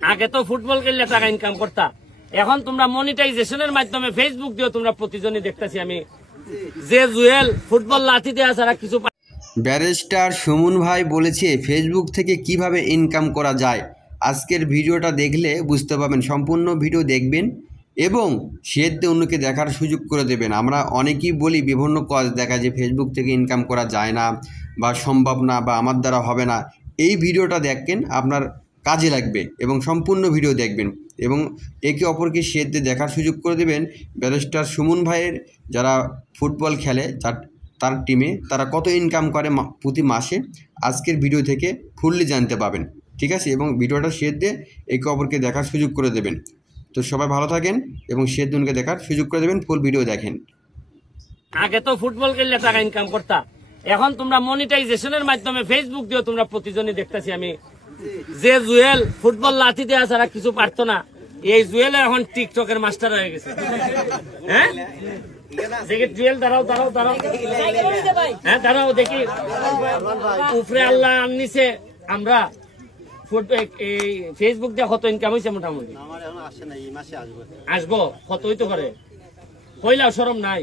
আগে তো ফুটবল খেললে টাকা ইনকাম করতা, এখন তোমরা মনিটাইজেশনের মাধ্যমে ফেসবুক দিয়ে তোমরা প্রতিজনই দেখতেছি আমি যে জুয়েল ফুটবল লাঠি দেওয়া ছাড়া কিছু। ব্যারিস্টার সুমন ভাই বলেছে ফেসবুক থেকে কিভাবে ইনকাম করা যায়। আজকের ভিডিওটা দেখলে বুঝতে পারবেন, সম্পূর্ণ ভিডিও দেখবেন এবং শেয়ার দিয়ে অন্যকে দেখার সুযোগ করে দেবেন। আমরা অনেকেই বলি বিভিন্ন কাজ দেখা যে ফেসবুক থেকে ইনকাম করা যায় না বা সম্ভব না বা আমার দ্বারা হবে না। এই ভিডিওটা দেখেন, আপনার কাজে লাগবে এবং সম্পূর্ণ ভিডিও দেখবেন এবং একে অপরকে শেয়ার দিয়ে দেখার সুযোগ করে দেবেন। ব্যারিস্টার সুমন ভাইয়ের যারা ফুটবল খেলে তার টিমে তারা কত ইনকাম করে প্রতি মাসে, আজকের ভিডিও থেকে ফুললি জানতে পাবেন, ঠিক আছে? এবং ভিডিওটা শেয়ার দিয়ে একে অপরকে দেখার সুযোগ করে দেবেন। তো সবাই ভালো থাকেন এবং শেয়ার দিয়ে দেখার সুযোগ করে দেবেন, ফুল ভিডিও দেখেন। আগে তো ফুটবল খেললে টাকা ইনকাম করতা, এখন তোমরা মনিটাইজেশনের মাধ্যমে ফেসবুক দিয়ে তোমরা প্রতিজনই দেখতেছি আমি যে জুয়েল ফুটবল লাঠি দেওয়া ছাড়া কিছু পারতো না, এই জুয়েল এখন টিকটকের মাস্টার হয়ে গেছে। হ্যাঁ জুয়েল দাঁড়াও দাঁড়াও দাঁড়াও, হ্যাঁ দাঁড়াও দেখি। উপরে আল্লাহ নিচে আমরা ফেসবুক দিয়ে কত ইনকাম হয়েছে মোটামুটি? আসবো কত হইতে পারে? কইলাও সরম নাই?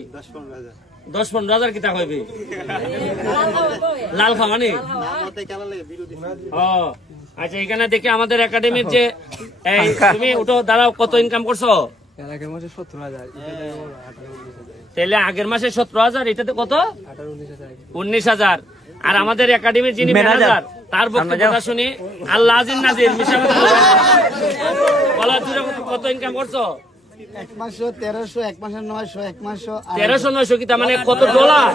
10-15,000 কিতা হইবে? লাল খাওয়ানি? ও আচ্ছা, এখানে দেখি আমাদের একাডেমির যে তুমি ওটা দাঁড়াও, কত ইনকাম করছো? তাহলে আগের মাসে 17,000, এটাতে কত? 19,000। আর আমাদের একাডেমির যিনি ম্যানেজার তার বক্তব্য শুনি আল্লাহ আজিজ নাজির মিশা বলা, কত ইনকাম করছো? 1300-900 কিতা মানে কত ডলার?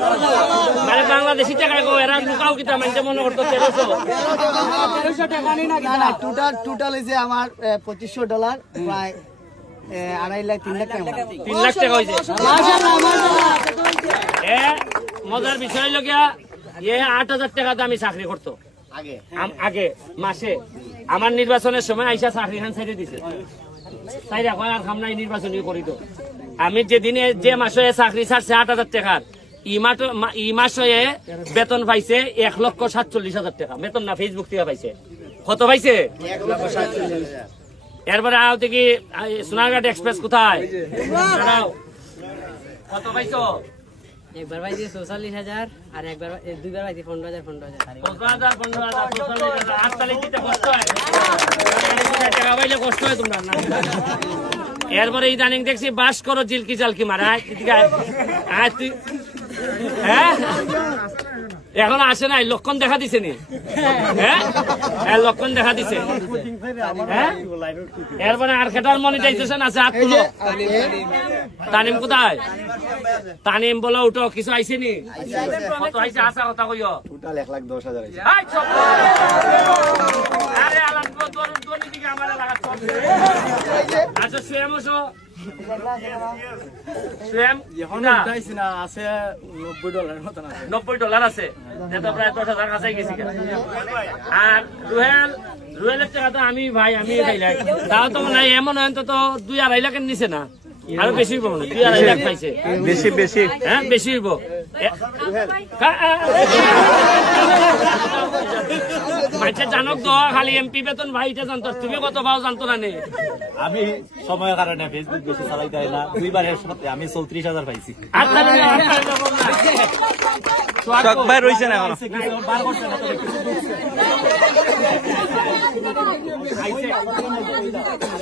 মানে বাংলাদেশি টাকা এরা লুকাও কিতা মানে মনে করতো 1300 টাকা না, টোটাল হয়েছে আমার $2500, প্রায় 2.5 লাখ 3 লাখ টাকা। 3 লাখ টাকা হয়েছে। মজার বিষয় হলো গিয়া 8,000 টাকা দামি চাকরি করতো আগে মাসে। আমার নির্বাচনের সময় আইসা চাকরি খান ছেড়ে দিছে, তাই দেখো আর খাম নাই নির্বাচনী করিত। আমি যেদিনে যে মাসে চাকরি ছাড়ছে 8,000 টাকার, ই মাসে বেতন পাইছে 1,47,000 টাকা বেতন, না ফেসবুক থেকে পাইছে। কত পাইছে? 1,47,000। এরপরে আও দেখি সোনারঘাট এক্সপ্রেস কোথায়, কত পাইছো? একবার পাইছি 44,000 আর একবার দুইবার পাইছি 15,000। 15,000 8 তারিখ দিতে কষ্ট হয়, টাকা পাইলে কষ্ট হয় তোমরা না। এরপরে ইদানিং দেখছি বাস করো জিলকি জালকি মারা। হ্যাঁ এখন আসে নাই, লক্ষণ দেখা দিছে নি? হ্যাঁ লক্ষণ দেখা দিছে। হ্যাঁ এরপরে আর কেটার মনিটাইজেশন আছে? হাত তুলো। তানিম কোথায়? তানিম বলো উঠো, কিছু আইছে নি? কত আইছে? আসা কথা কইও। টোটাল 1,10,000 আইছে। আরে আলাপ তোর দিকে আমার লাগা চলছে। আচ্ছা সুয়েম ওসো, সুয়েম এখন উঠাইছি না, আছে $90 মত আছে। $90 আছে, এটা প্রায় 10,000 কাছে গেছি। আর রুয়েলের টাকা তো আমি ভাই আমি খাইলাই, তাও তো নাই এমন হয় তো 2-2.5 লাখের নিচে না, আরো বেশি হইব না, 2-2.5 লাখ পাইছে। বেশি হ্যাঁ বেশি হইব। জানক তো খালি এমপি বেতন ভাই এটা জানতো, তুমি কত পাও জানতো না? নে আমি সময়ের কারণে ফেসবুক বেশি চালাই যাই না, 2 বারের সাথে আমি 34,000 পাইছি। ভাই রয়েছে না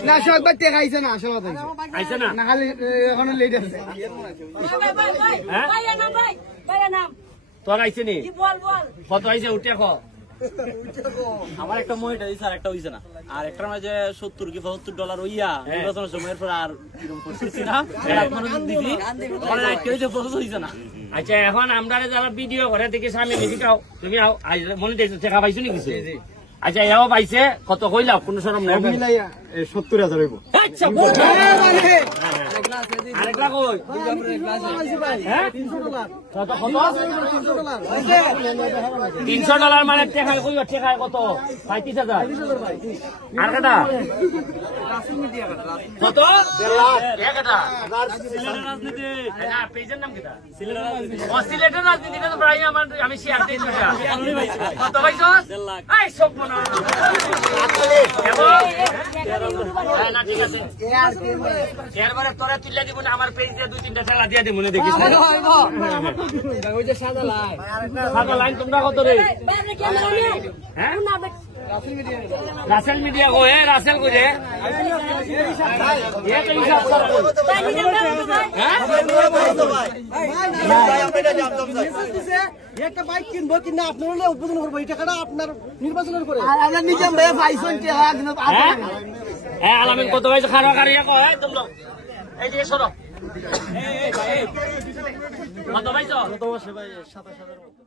না, সববার টেকা আইছে না, আসলে আইছে না, খালি এখন লেট আছে। তোর আইছে নি? কত আইছে? উঠে খ। আমার একটা মহিটা দিচ্ছে আর একটা হইছে না, আর একটার মাঝে $70-75 হইয়া নির্বাচনের সময়ের পর আর এরকম করতেছি না, দিদি প্রসেস হইছে না। আচ্ছা এখন আমরা যারা ভিডিও করে দেখি সামনে বেশি খাও, তুমি মনে দেখছো টাকা পাইছো নি কিছু? আচ্ছা এও পাইছে, কত কইলাও? কোন শরম নাই, 70,000 হইব। আচ্ছা আরেকটা কই? কত? $300 মানে টাকা কই? টাকা কত? 35,000। আর কটা? কত 1,000 সিলেটের রাজনীতি না পেজের নাম কিটা সিলেটের রাজনীতিটা তো প্রায় আমি শেয়ার দিই কত পাইছো এই সব মনে না ঠিক আছে এরবারে তোরা তুলে দিব না আমার পেজ দিয়ে 2-3টা ঠেলা দিয়ে দিব মনে দেখিস ওই যে সাদা লাই সাদা লাইন তোমরা কত রে হ্যাঁ রাসেল মিডিয়া কো এ রাসেল কো রে ये तो हिसाब একটা বাইক কিনবো কিনা আপনার হলে উদ্বোধন করবো এই টাকাটা আপনার নির্বাচনের পরে আর আমরা নিজাম ভাই পাইছেন হ্যাঁ আলামিন কত পাইছো খাওয়া কারিয়া কো এই তোমরা এই দিকে সরো কত পাইছো 27,000